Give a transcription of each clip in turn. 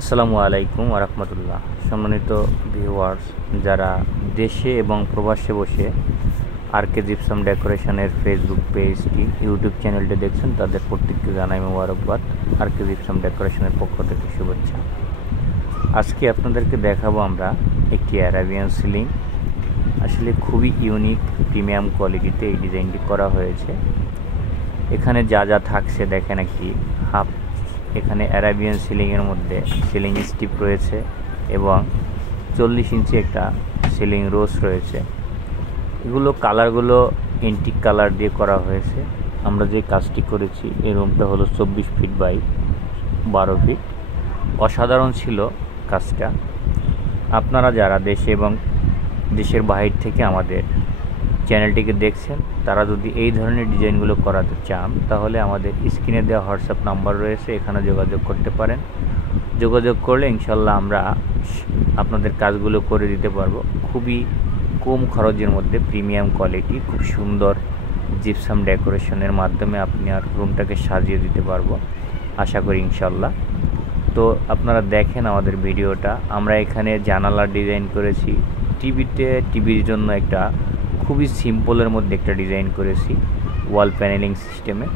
আসসালামু আলাইকুম ওয়া রাহমাতুল্লাহ। সম্মানিত ভিউয়ার্স, যারা দেশে এবং প্রবাসে বসে আরকে জিপসাম ডেকোরেশনের ফেসবুক পেজটি, ইউটিউব চ্যানেলটি দেখছেন, তাদের প্রত্যেককে জানাই মোবারকবাদ। আরকে জিপসাম ডেকোরেশনের পক্ষ থেকে শুভেচ্ছা। আজকে আপনাদেরকে দেখাবো আমরা একটি অ্যারাবিয়ান সিলিং। আসলে খুবই ইউনিক প্রিমিয়াম কোয়ালিটিতে এই ডিজাইনটি করা হয়েছে। এখানে যা যা থাকছে দেখেন, একটি হাফ এখানে অ্যারাবিয়ান সিলিংয়ের মধ্যে সিলিং স্টিপ রয়েছে এবং 40 ইঞ্চি একটা সিলিং রোজ রয়েছে। এগুলো কালারগুলো এন্টিক কালার দিয়ে করা হয়েছে। আমরা যে কাজটি করেছি, এই রুমটা হলো 24 ফিট বাই 12 ফিট। অসাধারণ ছিল কাজটা। আপনারা যারা দেশে এবং দেশের বাহির থেকে আমাদের চ্যানেলটিকে দেখছেন, তারা যদি এই ধরনের ডিজাইনগুলো করাতে চান, তাহলে আমাদের স্ক্রিনে দেওয়া হোয়াটসঅ্যাপ নাম্বার রয়েছে, এখানে যোগাযোগ করতে পারেন। যোগাযোগ করলে ইনশাল্লাহ আমরা আপনাদের কাজগুলো করে দিতে পারবো। খুবই কম খরচের মধ্যে প্রিমিয়াম কোয়ালিটি, খুব সুন্দর জিপসাম ডেকোরেশনের মাধ্যমে আপনি আর রুমটাকে সাজিয়ে দিতে পারবো, আশা করি ইনশাল্লাহ। তো আপনারা দেখেন আমাদের ভিডিওটা। আমরা এখানে জানালার ডিজাইন করেছি। টিভির জন্য একটা খুবই সিম্পলের মধ্যে একটা ডিজাইন করেছি ওয়াল প্যানেলিং সিস্টেমে।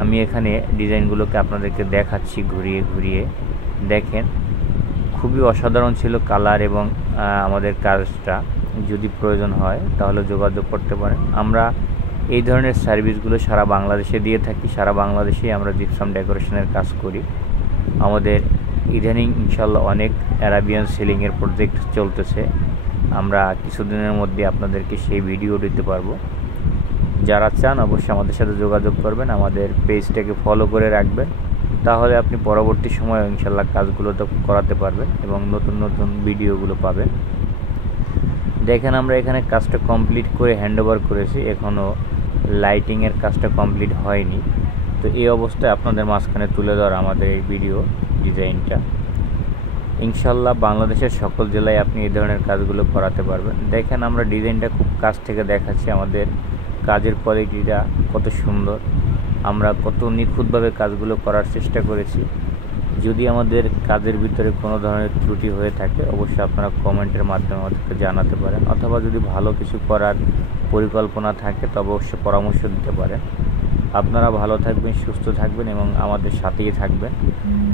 আমি এখানে ডিজাইনগুলোকে আপনাদেরকে দেখাচ্ছি ঘুরিয়ে ঘুরিয়ে। দেখেন, খুবই অসাধারণ ছিল কালার এবং আমাদের কাজটা। যদি প্রয়োজন হয় তাহলে যোগাযোগ করতে পারেন। আমরা এই ধরনের সার্ভিসগুলো সারা বাংলাদেশে দিয়ে থাকি। সারা বাংলাদেশেই আমরা জিপসাম ডেকোরেশনের কাজ করি। আমাদের ইদানিং ইনশাল্লাহ অনেক অ্যারাবিয়ান সিলিংয়ের প্রজেক্ট চলতেছে। আমরা কিছুদিনের মধ্যে আপনাদেরকে সেই ভিডিও দিতে পারবো। যারা চান অবশ্যই আমাদের সাথে যোগাযোগ করবেন, আমাদের পেজটাকে ফলো করে রাখবেন, তাহলে আপনি পরবর্তী সময়ে ইনশাল্লাহ কাজগুলো তো করাতে পারবেন এবং নতুন নতুন ভিডিওগুলো পাবেন। দেখেন, আমরা এখানে কাজটা কমপ্লিট করে হ্যান্ডওভার করেছি, এখনও লাইটিংয়ের কাজটা কমপ্লিট হয়নি। তো এই অবস্থায় আপনাদের মাঝখানে তুলে ধরা আমাদের এই ভিডিও ডিজাইনটা। ইনশাল্লাহ বাংলাদেশের সকল জেলায় আপনি এই ধরনের কাজগুলো করাতে পারবেন। দেখেন, আমরা ডিজাইনটা খুব কাছ থেকে দেখাচ্ছি, আমাদের কাজের কোয়ালিটিটা কত সুন্দর, আমরা কত নিখুঁতভাবে কাজগুলো করার চেষ্টা করেছি। যদি আমাদের কাজের ভিতরে কোনো ধরনের ত্রুটি হয়ে থাকে, অবশ্যই আপনারা কমেন্টের মাধ্যমে আমাদেরকে জানাতে পারেন, অথবা যদি ভালো কিছু করার পরিকল্পনা থাকে তবে অবশ্যই পরামর্শ দিতে পারেন। আপনারা ভালো থাকবেন, সুস্থ থাকবেন এবং আমাদের সাথেই থাকবেন।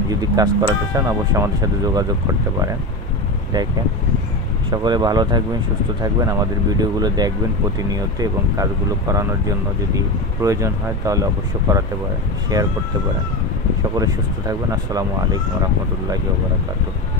যদি কাজ করাতে চান অবশ্যই আমাদের সাথে যোগাযোগ করতে পারেন। দেখেন, সকলে ভালো থাকবেন, সুস্থ থাকবেন, আমাদের ভিডিওগুলো দেখবেন প্রতিনিয়ত এবং কাজগুলো করানোর জন্য যদি প্রয়োজন হয় তাহলে অবশ্যই করাতে পারেন, শেয়ার করতে পারেন। সকলে সুস্থ থাকবেন। আসসালামু আলাইকুম ওয়া রাহমাতুল্লাহি ওয়া বারাকাতুহু।